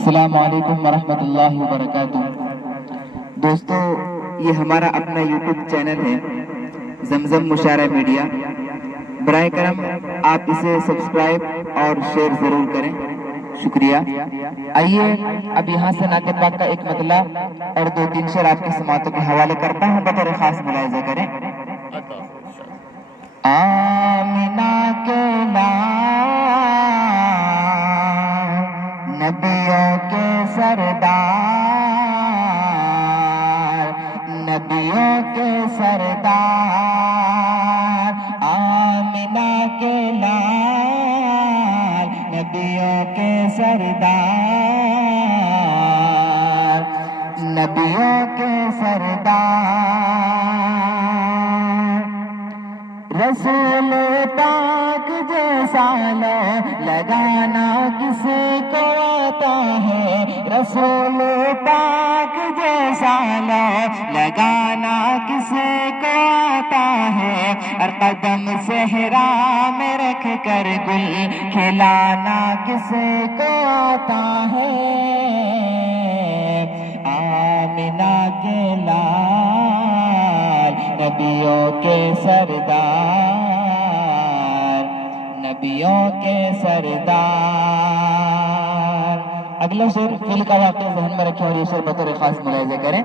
السلام علیکم ورحمۃ اللہ وبرکاتہ۔ دوستو، یہ ہمارا اپنا یوٹیوب چینل ہے زمزم مشاعرہ میڈیا۔ برائے کرم آپ اسے سبسکرائب اور شیئر ضرور کریں، شکریہ۔ آئیے اب یہاں سے نعت پاک کا ایک مطلع اور 2-3 شعر آپ کی سماعتوں کے حوالے کرتا ہوں، بطور خاص ملاحظہ کریں۔ آمینہ کے نبیوں کے سردار، نبیوں کے سردار، آمینہ کے لال، نبیوں کے سردار، نبیوں کے سردار۔ رسول پاک جیسا لگانا کسی کو آتا ہے، رسول پاک جیسا لگانا کسی کو آتا ہے، اور قدم صحرا میں رکھ کر گل کھلانا کسی کو آتا ہے۔ آمینہ کے لال، نبیوں کے سردار، نبیوں کے سردار۔ اگلا شعر فیل کا واقعہ ذہن میں رکھیں اور یہ شعر بطور خاص ملاحظہ کریں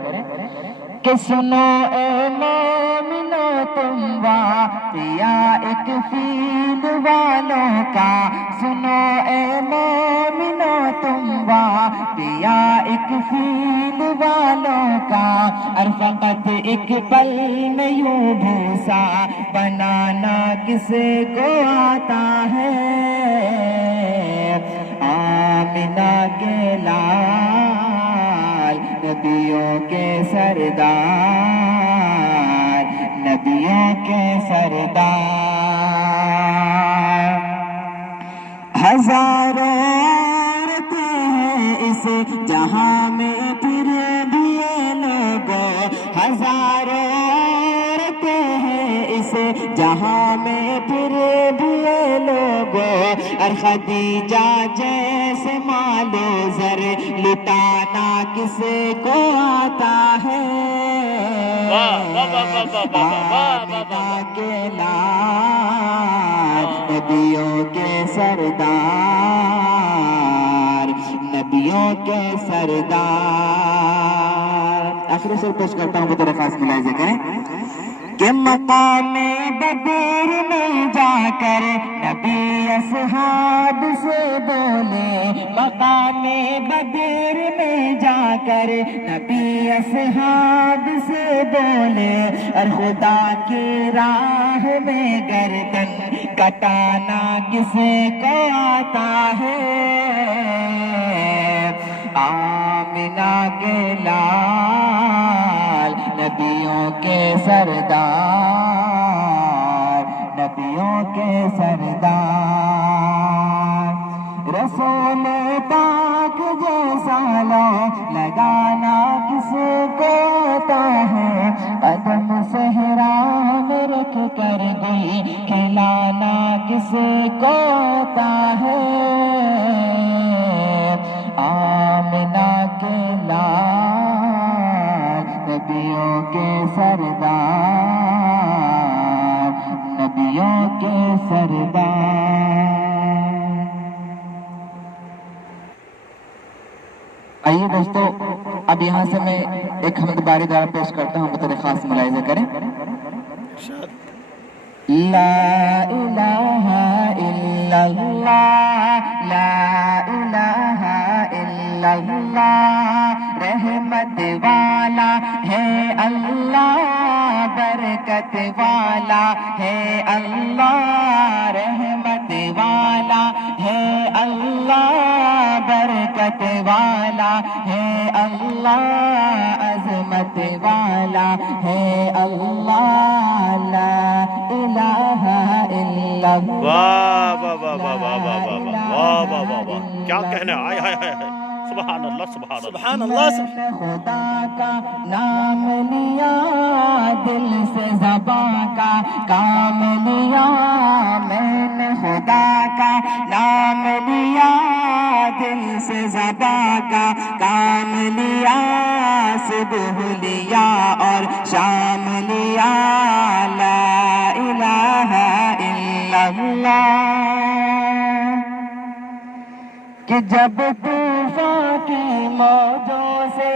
کہ سنو اے مومنو تم واقعہ ایک فیل والوں کا، سنو اے مومنو تم واقعہ ایک فیل والوں کا، اور فقط ایک پل میں یوں بھوسا بنانا کسی کو آتا ہے۔ آمینہ کے لال، نبیوں کے سردار، نبیوں کے سردار۔ ہزاروں عورتیں ہیں اس جہاں میں پھر بھی یہ لوگوں، ہزاروں عورتیں ہیں اس جہاں میں پھر بھی یہ لوگوں، اور خدیجہ جیسے مال و زر لٹانا کسی کو آتا ہے۔ آمینہ کے لال، نبیوں کے سردار، نبیوں کے سردار۔ آخری شعر پیش کرتا ہوں، بطور خاص ملاحظہ کریں کہ مقام بدر میں جا کر نبی اصحاب سے بولے، مقام بدر میں جا کر نبی اصحاب سے بولے، اور خدا کی راہ میں گردن کٹانا کسی کو آتا ہے۔ آمینہ کے لال، نبیوں کے سردار، نبیوں کے سردار۔ رسول پاک جیسا لگانا کسی کو آتا ہے، قدم صحرا میں رکھ کر گل کھلانا کسی کو آتا ہے۔ آمینہ کے لال، نبیوں کے سردار، نبیوں کے سردار۔ آئیے دوستو، اب یہاں سے میں ایک حمد باری دعا پیش کرتا ہوں، بطور خاص ملاحظہ کریں۔ لا الہ الا اللہ، لا الہ الا اللہ، رحمت والا ہے اللہ، برکت والا ہے اللہ، رحمت والا ہے اللہ، برکت والا ہے اللہ، عظمت والا ہے اللہ، لا الہ الا اللہ۔ واہ واہ واہ واہ واہ واہ واہ واہ واہ واہ، کیا کہنا ہے، آئے ہائے ہائے، سبحان اللہ سبحان اللہ سبحان اللہ۔ خدا کا نام لیا، دل سے زباں کا کام لیا، میں نے خدا کا نام لیا، دل سے زباں کا کہ جب طوفان کی موجوں سے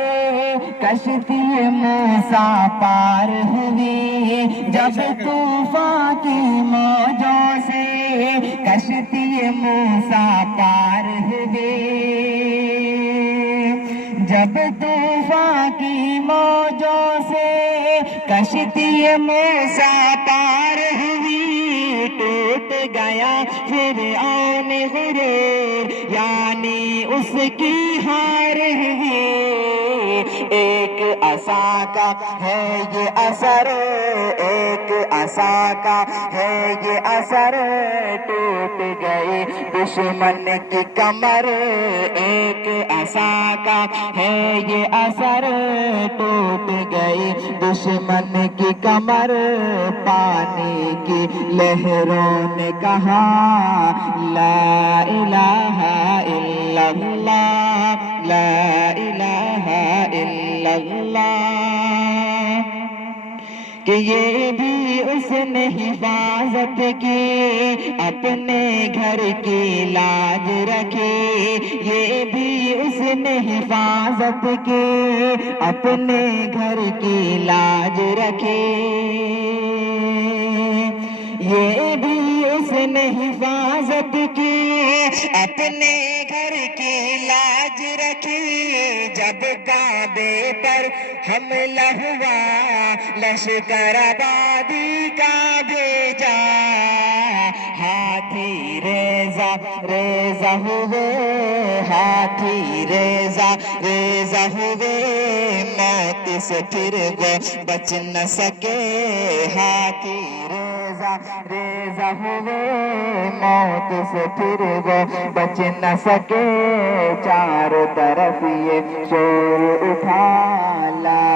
کشتی موسیٰ پار ہوئی، جب طوفان کی موجوں سے کشتی موسیٰ پار ہوئی، جب طوفان کی موجوں سے کشتی موسیٰ پار ہوئی، ٹوٹ گیا فرعون غرور، یعنی اس کی ہار ہوئی۔ ایک عصا کا ہے یہ اثر، ایک عصا کا ہے یہ اثر، ٹوٹ گئی دشمن کی کمر، ایک عصا کا ہے یہ اثر، ٹوٹ گئی دشمن کی کمر۔ پانی کی لہروں نے کہا لا الہ الا اللہ، لا الہ الا اللہ، کہ یہ بھی اس نے حفاظت کی، اپنے گھر کی لاج رکھی، یہ بھی اس نے حفاظت کی، اپنے گھر کی لاج رکھی، یہ بھی اس نے حفاظت کی، اپنے گھر کی لاج رکھی۔ جب کعبے پر حملہ ہوا، لشکر آبادی کا بھیجا، ہاتھی ریزہ ریزہ ہوئے، ہاتھی ریزہ ریزہ ہوئے، موت سے پھر وہ بچ نہ سکے، ہاتھی ریزہ ریزہ ہوئے، موت سے پھر وہ بچ نہ سکے۔ چاروں طرف یہ شور اٹھا لا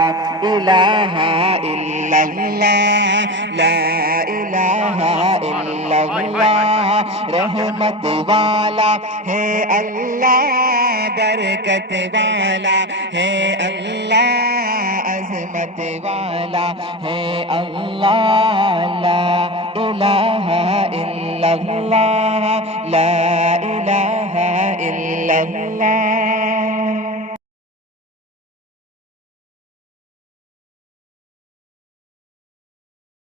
الہ الا اللہ، لا الہ الا اللہ، رحمت والا ہے اللہ، برکت والا ہے اللہ، عظمت والا ہے اللہ، لا الہ الا اللہ، لا